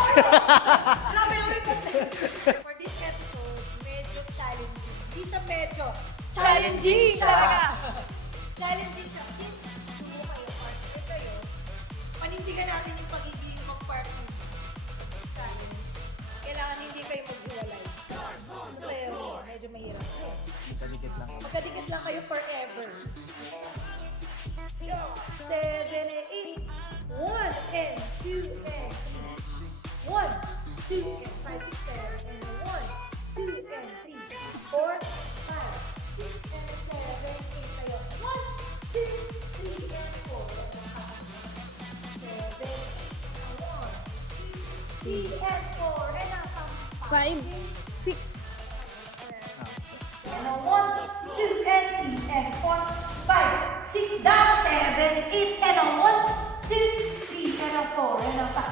Grabe naman kasi. For this episode, medyo challenging. Hindi siya medyo. Challenging talaga. Challenging siya. Since sumo kayo, partner kayo, panindigan natin yung pagiging mag-partner challenge. Kailangan hindi kayo maghiwalay. Kasi medyo mahirap. Magkadikit lang. Magkadikit lang kayo forever. 7 and 8. 1 and 2 and 3. 1, 2 and 5, 6, 7 and 1, 2 and 3, 4, 5, 6 and 7, 8 kayo. 1, 2, 3 and 4. 7 and 1, 2, 3 and 4 and ang 5, 6. and a 1, 2 and 3 and 4, 5, 6 down, 7, 8 and a 1, 2, 3 and a 4 and a 5,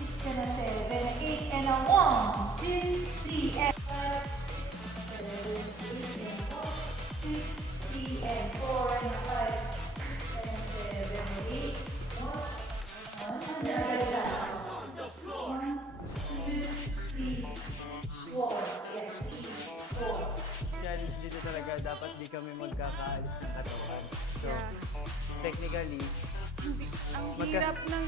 6 and a 7, 8 and a 1, 2, 3 and 5, 6, 7, 8 and 1, 2, 3 and 4 and a 5, 6 and 7, 8, 1, 1, 2, 3, 4, yes, 3, 4. Challenge dito talaga, dapat di kami magkakaalis ng katawan. So, Yeah. technically, Ang Magka- hirap ng...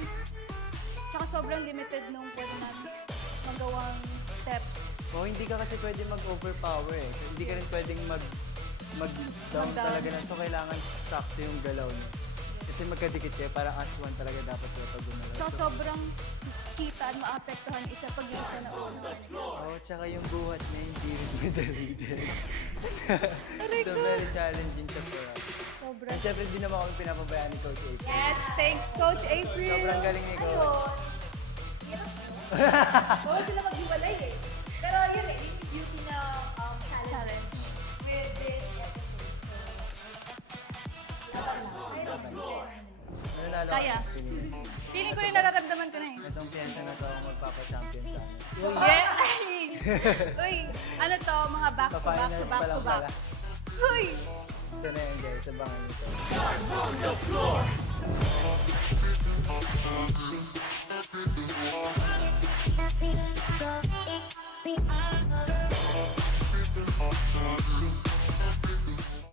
Tsaka sobrang limited nung pwede namin magawang steps. hindi ka kasi pwede mag-overpower eh. Hindi ka rin pwedeng mag-down Mag-down. talaga na. So, kailangan sakto yung galaw niyo. Kasi magkadikit kayo, para as one talaga dapat sila pag gumalaw. Tsaka So, sobrang kita at maapektuhan isa pag isa na ulo. tsaka yung buhat niya, hindi rin madali din. So, very challenging siya for us. Sobra. And syempre, hindi naman kami pinapabayaan ni Coach April. Yes, thanks Coach April. Sobrang galing ni Coach. Ayun. Hirap mo. Bawal sila maghiwalay eh. Pero yun eh, yung beauty na challenge with this episode. So, laban lang. Nanalo Kaya. kami. Feeling ko rin nararamdaman ko na eh. Itong piyansa na to, magpapa-champion sa amin. Yeah. Uy, ano to, mga back Sa to back to finals back pa to lang back. pala. Uy! Ito na yun guys, abangan nyo to.